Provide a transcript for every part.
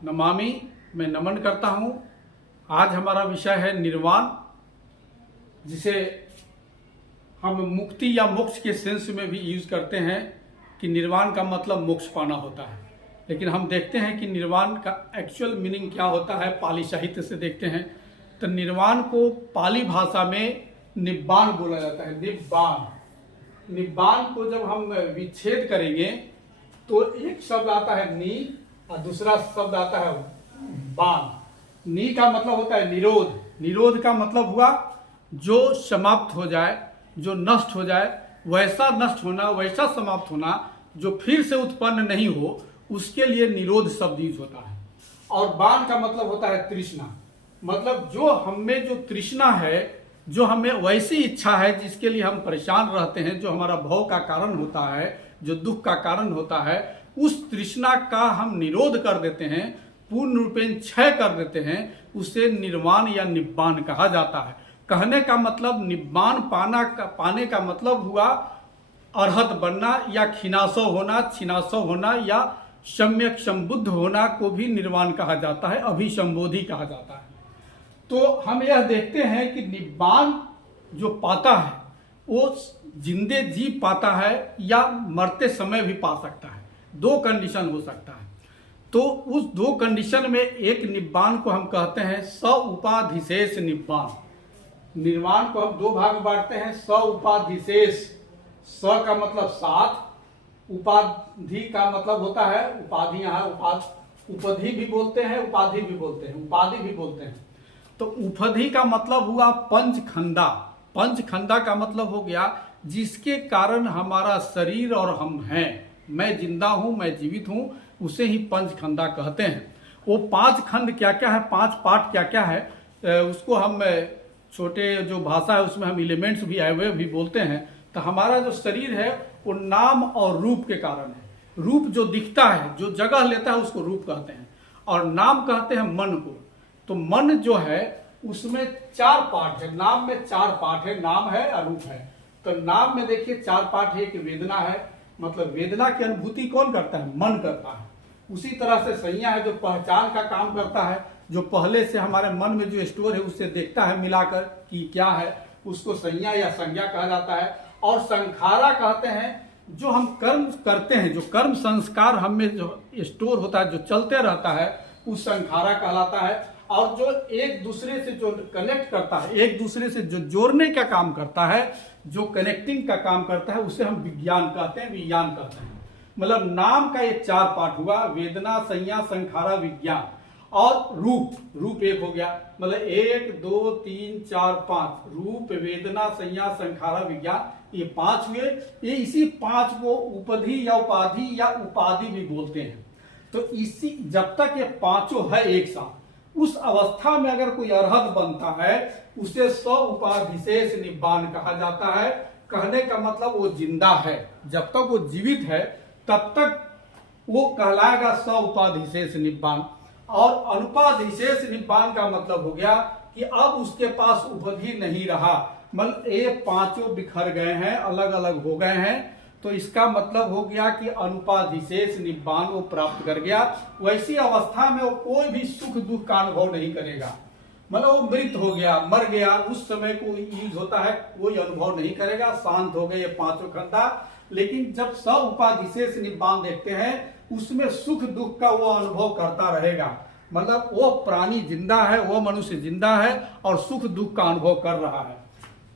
नमामि, मैं नमन करता हूँ। आज हमारा विषय है निर्वाण, जिसे हम मुक्ति या मोक्ष के सेंस में भी यूज करते हैं कि निर्वाण का मतलब मोक्ष पाना होता है। लेकिन हम देखते हैं कि निर्वाण का एक्चुअल मीनिंग क्या होता है, पाली साहित्य से देखते हैं तो निर्वाण को पाली भाषा में निब्बाण बोला जाता है। निब्बाण, निब्बाण को जब हम विच्छेद करेंगे तो एक शब्द आता है नी और दूसरा शब्द आता है बाण। नी का मतलब होता है निरोध, निरोध का मतलब हुआ जो समाप्त हो जाए, जो नष्ट हो जाए, वैसा नष्ट होना, वैसा समाप्त होना जो फिर से उत्पन्न नहीं हो, उसके लिए निरोध शब्द यूज होता है। और बाण का मतलब होता है तृष्णा, मतलब जो हमें जो तृष्णा है, जो हमें वैसी इच्छा है जिसके लिए हम परेशान रहते हैं, जो हमारा भव का कारण होता है, जो दुख का कारण होता है, उस तृष्णा का हम निरोध कर देते हैं, पूर्ण रूपेण क्षय कर देते हैं, उसे निर्वाण या निब्बाण कहा जाता है। कहने का मतलब निब्बाण पाने का मतलब हुआ अरहत बनना या खिनासव होना, छिनासव होना या सम्यक संबुद्ध होना को भी निर्वाण कहा जाता है, अभिसंबोधि कहा जाता है। तो हम यह देखते हैं कि निब्बाण जो पाता है वो जिंदे जी पाता है या मरते समय भी पा सकता है। दो कंडीशन हो सकता है। तो उस दो कंडीशन में एक निब्बाण को हम कहते हैं स उपाधिशेष निब्बाण। निर्वाण को हम दो भाग में बांटते हैं, स उपाधिशेष। स का मतलब साथ, उपाधि का मतलब होता है उपाधि, यहाँ उपधि भी बोलते हैं, उपाधि भी बोलते हैं, उपाधि भी बोलते हैं। तो उपधि का मतलब हुआ पंचखंडा। पंचखंडा का मतलब हो गया जिसके कारण हमारा शरीर और हम हैं, मैं जिंदा हूं, मैं जीवित हूं, उसे ही पंचखंडा कहते हैं। वो पांच खंड क्या क्या है, पांच पार्ट क्या क्या है, उसको हम छोटे जो भाषा है उसमें हम एलिमेंट्स भी आए हुए भी बोलते हैं। तो हमारा जो शरीर है वो नाम और रूप के कारण है। रूप जो दिखता है, जो जगह लेता है, उसको रूप कहते हैं, और नाम कहते हैं मन को। तो मन जो है उसमें चार पार्ट है, नाम में चार पार्ट है, नाम है और रूप है। तो नाम में देखिए चार पार्ट है, कि वेदना है, मतलब वेदना की अनुभूति कौन करता है, मन करता है। उसी तरह से संज्ञा है जो पहचान का काम करता है, जो पहले से हमारे मन में जो स्टोर है उससे देखता है मिलाकर कि क्या है, उसको संज्ञा या संज्ञा कहा जाता है। और संखारा कहते हैं जो हम कर्म करते हैं, जो कर्म संस्कार हम में जो स्टोर होता है, जो चलते रहता है, उस संखारा कहलाता है। और जो एक दूसरे से जो कनेक्ट करता है, एक दूसरे से जो जोड़ने का काम करता है, जो कनेक्टिंग का काम करता है, उसे हम विज्ञान कहते हैं, विज्ञान कहते हैं। मतलब नाम का ये चार पार्ट हुआ, वेदना, संज्ञा, संखारा, विज्ञान। और रूप, रूप एक हो गया, मतलब 1 2 3 4 5, रूप, वेदना, संज्ञा, संखारा, विज्ञान, ये पांच हुए। ये इसी पांच को उपधि या उपाधि या उपाधि भी बोलते हैं। तो इसी जब तक ये पांचों है एक साथ, उस अवस्था में अगर कोई अरहत बनता है उसे स उपाधिशेष निब्बाण कहा जाता है। कहने का मतलब वो जिंदा है, जब तक वो जीवित है तब तक वो कहलाएगा स उपाधिशेष निब्बाण। और अनुपाधिशेष निब्बाण का मतलब हो गया कि अब उसके पास उपधि नहीं रहा, मतलब ये पांचों बिखर गए हैं, अलग अलग हो गए हैं। तो इसका मतलब हो गया कि अनुपाधिशेष निब्बाण वो प्राप्त कर गया। वैसी अवस्था में वो कोई भी सुख दुख का अनुभव नहीं करेगा, मतलब वो मृत हो गया, मर गया, उस समय को यूज होता है, कोई अनुभव नहीं करेगा, शांत हो गए ये पांचों खंडा। लेकिन जब स उपाधिशेष निब्बाण देखते हैं उसमें सुख दुख का वो अनुभव करता रहेगा, मतलब वो प्राणी जिंदा है, वो मनुष्य जिंदा है और सुख दुख का अनुभव कर रहा है।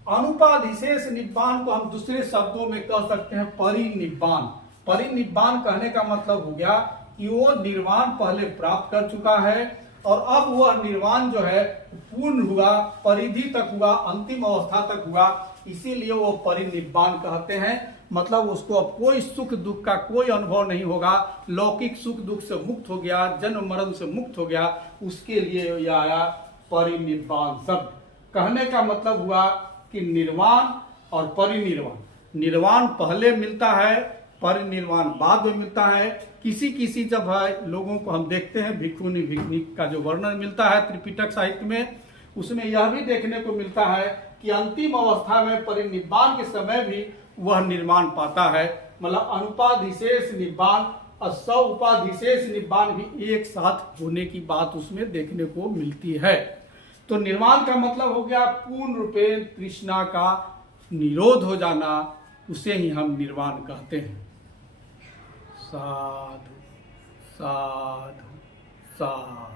अनुपाधिशेष निब्बाण को हम दूसरे शब्दों में कह सकते हैं परिनिब्बाण। परिनिब्बाण कहने का मतलब हो गया कि वो निर्वाण पहले प्राप्त कर चुका है और अब वह निर्वाण जो है पूर्ण हुआ, परिधि तक हुआ, अंतिम अवस्था तक हुआ, इसीलिए वो परिनिब्बाण कहते हैं। मतलब उसको अब कोई सुख दुख का कोई अनुभव नहीं होगा, लौकिक सुख दुख से मुक्त हो गया, जन्म मरण से मुक्त हो गया, उसके लिए यह आया परिनिब्बाण शब्द। कहने का मतलब हुआ कि निर्वाण और परिनिर्वाण, निर्वाण पहले मिलता है, परिनिर्वाण बाद में मिलता है। किसी किसी जब है लोगों को हम देखते हैं, भिक्षुनी भिक्षुक का जो वर्णन मिलता है त्रिपिटक साहित्य में, उसमें यह भी देखने को मिलता है कि अंतिम अवस्था में परिनिब्बाण के समय भी वह निर्वाण पाता है। मतलब अनुपाधिशेष निब्बाण और स उपाधिशेष निब्बान भी एक साथ होने की बात उसमें देखने को मिलती है। तो निर्वाण का मतलब हो गया पूर्ण रूपेण तृष्णा का निरोध हो जाना, उसे ही हम निर्वाण कहते हैं। साधु साधु साधु।